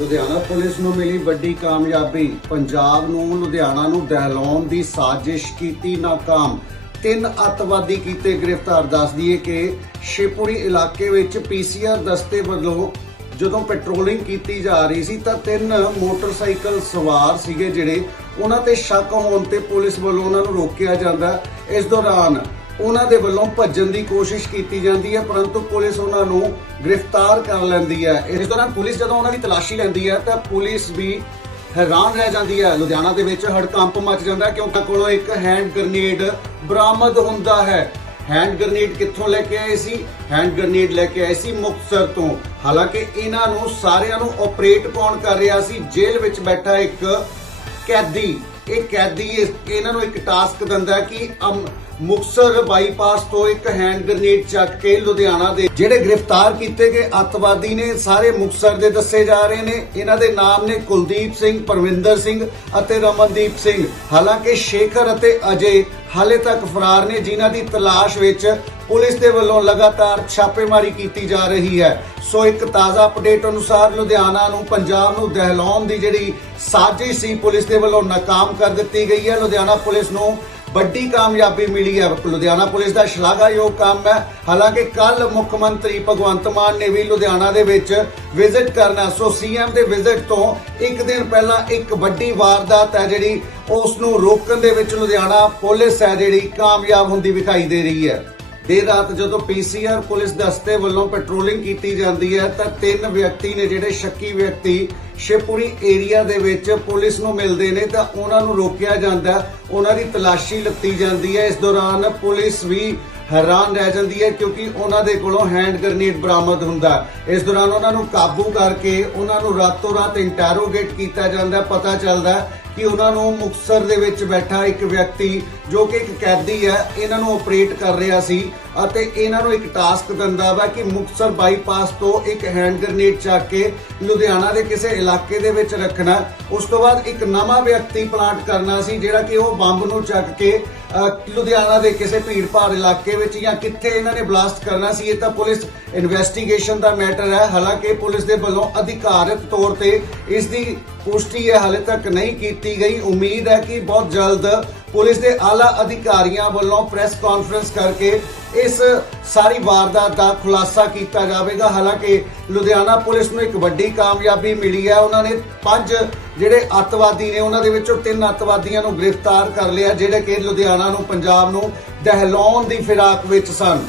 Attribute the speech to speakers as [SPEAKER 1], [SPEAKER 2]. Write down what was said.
[SPEAKER 1] Ludhiana police ਨੂੰ ਮਿਲੀ ਵੱਡੀ ਕਾਮਯਾਬੀ। ਪੰਜਾਬ ਨੂੰ, ਲੁਧਿਆਣਾ ਨੂੰ ਦਹਿਲਾਉਣ ਦੀ ਸਾਜ਼ਿਸ਼ ਕੀਤੀ ਨਾਕਾਮ। ਤਿੰਨ ਅੱਤਵਾਦੀ ਕੀਤੇ ਗ੍ਰਿਫਤਾਰ। ਦੱਸ ਦਈਏ ਕਿ ਸ਼ਿਵਪੁਰੀ ਇਲਾਕੇ ਵਿੱਚ ਪੀਸੀਆਰ ਦਸਤੇ ਵੱਲੋਂ ਜਦੋਂ ਪੈਟਰੋਲਿੰਗ ਕੀਤੀ ਜਾ ਰਹੀ ਸੀ ਤਾਂ ਤਿੰਨ ਮੋਟਰਸਾਈਕਲ ਸਵਾਰ ਸੀਗੇ ਜਿਹੜੇ ਉਹਨਾਂ ਤੇ ਸ਼ੱਕ ਹੋਣ ਤੇ ਪੁਲਿਸ ਵੱਲੋਂ ਉਹਨਾਂ ਨੂੰ ਰੋਕਿਆ ਜਾਂਦਾ। ਇਸ ਦੌਰਾਨ ਉਹਨਾਂ ਦੇ ਵੱਲੋਂ ਭੱਜਣ ਦੀ ਕੋਸ਼ਿਸ਼ ਕੀਤੀ ਜਾਂਦੀ ਹੈ, ਪਰੰਤੂ ਪੁਲਿਸ ਉਹਨਾਂ ਨੂੰ ਗ੍ਰਿਫਤਾਰ ਕਰ ਲੈਂਦੀ ਹੈ। ਇਸ ਦੌਰਾਨ ਪੁਲਿਸ ਜਦੋਂ ਉਹਨਾਂ ਦੀ ਤਲਾਸ਼ੀ ਲੈਂਦੀ ਹੈ, ਤਾਂ ਪੁਲਿਸ ਵੀ ਹੈਰਾਨ ਰਹਿ ਜਾਂਦੀ ਹੈ। ਲੁਧਿਆਣਾ ਦੇ ਵਿੱਚ ਹੜਕੰਪ ਮਚ ਜਾਂਦਾ ਕਿਉਂਕਿ ਕੋਲੋਂ ਇੱਕ ਹੈਂਡ ਗ੍ਰਨੇਡ ਬਰਾਮਦ ਹੁੰਦਾ ਹੈ। ਹੈਂਡ ਗ੍ਰਨੇਡ ਕਿੱਥੋਂ ਲੈ ਕੇ ਆਏ ਸੀ? ਹੈਂਡ ਗ੍ਰਨੇਡ ਲੈ ਕੇ ਆਏ ਸੀ ਮੁਕਤਸਰ ਤੋਂ। ਹਾਲਾਂਕਿ ਇਹਨਾਂ ਨੂੰ ਸਾਰਿਆਂ ਨੂੰ ਆਪਰੇਟ ਕੌਣ ਕਰ ਰਿਹਾ ਸੀ? ਜੇਲ੍ਹ ਵਿੱਚ ਬੈਠਾ ਇੱਕ ਕੈਦੀ ਇਹ ਕੈਦੀ ਇਹਨਾਂ ਨੂੰ ਇੱਕ ਟਾਸਕ ਦਿੰਦਾ ਕਿ ਮੁਕਸਰ ਬਾਈਪਾਸ ਤੋਂ ਇੱਕ ਹੈਂਡ ਗ੍ਰਨੇਡ ਚੱਕ ਕੇ ਲੁਧਿਆਣਾ ਦੇ ਜਿਹੜੇ ਗ੍ਰਿਫਤਾਰ ਕੀਤੇ ਗਏ ਅੱਤਵਾਦੀ ਨੇ, ਸਾਰੇ ਮੁਕਸਰ ਦੇ ਦੱਸੇ ਜਾ ਰਹੇ ਨੇ। ਇਹਨਾਂ ਦੇ ਨਾਮ ਨੇ ਕੁਲਦੀਪ ਸਿੰਘ, ਪਰਵਿੰਦਰ ਸਿੰਘ ਅਤੇ ਰਮਨਦੀਪ ਸਿੰਘ। ਹਾਲਾਂਕਿ ਸ਼ੇਖਰ ਅਤੇ ਅਜੇ ਹਾਲੇ ਤੱਕ ਫਰਾਰ ਨੇ, ਜਿਨ੍ਹਾਂ ਦੀ ਤਲਾਸ਼ ਵਿੱਚ ਪੁਲਿਸ ਦੇ ਵੱਲੋਂ ਲਗਾਤਾਰ ਛਾਪੇਮਾਰੀ ਕੀਤੀ ਜਾ ਰਹੀ ਹੈ। ਸੋ ਇੱਕ ਤਾਜ਼ਾ ਅਪਡੇਟ ਅਨੁਸਾਰ ਲੁਧਿਆਣਾ ਨੂੰ, ਪੰਜਾਬ ਨੂੰ ਦਹਿਲਾਉਣ ਦੀ ਜਿਹੜੀ ਸਾਜ਼ਿਸ਼ ਸੀ, ਪੁਲਿਸ ਦੇ ਵੱਲੋਂ ਨਾਕਾਮ ਕਰ ਦਿੱਤੀ ਗਈ ਹੈ। ਲੁਧਿਆਣਾ ਪੁਲਿਸ ਨੂੰ ਵੱਡੀ ਕਾਮਯਾਬੀ ਮਿਲੀ ਹੈ। ਲੁਧਿਆਣਾ ਪੁਲਿਸ ਦਾ ਸ਼ਲਾਘਾਯੋਗ ਕੰਮ ਹੈ। ਹਾਲਾਂਕਿ ਕੱਲ ਮੁੱਖ ਮੰਤਰੀ ਭਗਵੰਤ ਮਾਨ ਨੇ ਵੀ ਲੁਧਿਆਣਾ ਦੇ ਵਿੱਚ ਵਿਜ਼ਿਟ ਕਰਨਾ ਸੋ ਸੀਐਮ ਦੇ ਵਿਜ਼ਿਟ ਤੋਂ ਇੱਕ ਦਿਨ ਪਹਿਲਾਂ ਇੱਕ ਵੱਡੀ ਵਾਰਦਾਤ ਹੈ ਜਿਹੜੀ ਉਸ ਨੂੰ ਰੋਕਣ ਦੇ ਵਿੱਚ ਲੁਧਿਆਣਾ ਪੁਲਿਸ ਹੈ ਜਿਹੜੀ ਕਾਮਯਾਬ ਹੁੰਦੀ ਵਿਖਾਈ ਦੇ ਰਹੀ ਹੈ। ਦੇਰ ਰਾਤ ਜਦੋਂ ਪੀਸੀਆਰ ਪੁਲਿਸ ਦਸਤੇ ਵੱਲੋਂ ਪੈਟਰੋਲਿੰਗ ਕੀਤੀ ਜਾਂਦੀ ਹੈ, ਤਾਂ ਤਿੰਨ ਵਿਅਕਤੀ ਨੇ ਜਿਹੜੇ ਸ਼ੱਕੀ ਵਿਅਕਤੀ ਸ਼ਿਵਪੁਰੀ ਏਰੀਆ ਦੇ ਵਿੱਚ ਪੁਲਿਸ ਨੂੰ ਮਿਲਦੇ ਨੇ, ਤਾਂ ਉਹਨਾਂ ਨੂੰ ਰੋਕਿਆ ਜਾਂਦਾ ਉਹਨਾਂ ਦੀ ਤਲਾਸ਼ੀ ਲਿੱਤੀ ਜਾਂਦੀ ਹੈ। ਇਸ ਦੌਰਾਨ ਪੁਲਿਸ ਵੀ ਹੈਰਾਨ ਰਹਿ ਜਾਂਦੀ ਹੈ, ਕਿਉਂਕਿ ਉਹਨਾਂ ਦੇ ਕੋਲੋਂ ਹੈਂਡ ਗ੍ਰਨੇਡ ਬਰਾਮਦ ਹੁੰਦਾ ਇਸ ਦੌਰਾਨ ਉਹਨਾਂ ਨੂੰ ਕਾਬੂ ਕਰਕੇ ਉਹਨਾਂ ਨੂੰ ਰਾਤੋਂ ਰਾਤ ਇੰਟਰੋਗੇਟ ਕੀਤਾ ਜਾਂਦਾ ਪਤਾ ਚੱਲਦਾ ਕਿ ਉਹਨਾਂ ਨੂੰ ਮੁਕਸਰ ਦੇ ਵਿੱਚ ਬੈਠਾ ਇੱਕ ਵਿਅਕਤੀ, ਜੋ ਕਿ ਇੱਕ ਕੈਦੀ ਹੈ, ਇਹਨਾਂ ਨੂੰ ਆਪਰੇਟ ਕਰ ਰਿਹਾ ਸੀ। ਅਤੇ ਇਹਨਾਂ ਨੂੰ ਇੱਕ ਟਾਸਕ ਦਿੰਦਾ ਵਾ ਕਿ ਮੁਕਸਰ ਬਾਈਪਾਸ ਤੋਂ ਇੱਕ ਹੈਂਡ ਗ੍ਰਨੇਡ ਚੱਕ ਕੇ ਲੁਧਿਆਣਾ ਦੇ ਕਿਸੇ ਇਲਾਕੇ ਦੇ ਵਿੱਚ ਰੱਖਣਾ। ਉਸ ਤੋਂ ਬਾਅਦ ਇੱਕ ਨਵਾਂ ਵਿਅਕਤੀ ਪਲਾਂਟ ਕਰਨਾ ਸੀ, ਜਿਹੜਾ ਕਿ ਉਹ ਬੰਬ ਨੂੰ ਚੱਕ ਕੇ ਲੁਧਿਆਣਾ ਦੇ ਕਿਸੇ ਭੀੜ-ਭਾੜ ਇਲਾਕੇ ਵਿੱਚ ਜਾਂ ਕਿੱਥੇ ਇਹਨਾਂ ਨੇ ਬਲਾਸਟ ਕਰਨਾ ਸੀ, ਇਹ ਤਾਂ ਪੁਲਿਸ ਇਨਵੈਸਟੀਗੇਸ਼ਨ ਦਾ ਮੈਟਰ ਹੈ। ਹਾਲਾਂਕਿ ਪੁਲਿਸ ਦੇ ਵੱਲੋਂ ਅਧਿਕਾਰਤ ਤੌਰ ਤੇ ਇਸ ਦੀ ਪੁਸ਼ਟੀ ਹੈ ਹਾਲੇ ਤੱਕ ਨਹੀਂ ਕੀਤੀ ਗਈ। ਉਮੀਦ ਹੈ ਕਿ ਬਹੁਤ ਜਲਦ ਪੁਲਿਸ ਦੇ ਆਲਾ ਅਧਿਕਾਰੀਆਂ ਵੱਲੋਂ ਪ੍ਰੈਸ ਕਾਨਫਰੰਸ ਕਰਕੇ ਇਸ ਸਾਰੀ ਵਾਰਦਾਤ ਦਾ ਖੁਲਾਸਾ ਕੀਤਾ ਜਾਵੇਗਾ। ਹਾਲਾਂਕਿ ਲੁਧਿਆਣਾ ਪੁਲਿਸ ਨੂੰ ਇੱਕ ਵੱਡੀ ਕਾਮਯਾਬੀ ਮਿਲੀ ਹੈ। ਉਹਨਾਂ ਨੇ ਪੰਜ ਜਿਹੜੇ ਅੱਤਵਾਦੀ ਨੇ, ਉਹਨਾਂ ਦੇ ਵਿੱਚੋਂ ਤਿੰਨ ਅੱਤਵਾਦੀਆਂ ਨੂੰ ਗ੍ਰਿਫਤਾਰ ਕਰ ਲਿਆ, ਜਿਹੜੇ ਕਿ ਲੁਧਿਆਣਾ ਨੂੰ, ਪੰਜਾਬ ਨੂੰ ਦਹਿਲਾਉਣ ਦੀ ਫਿਰਾਕ ਵਿੱਚ ਸਨ।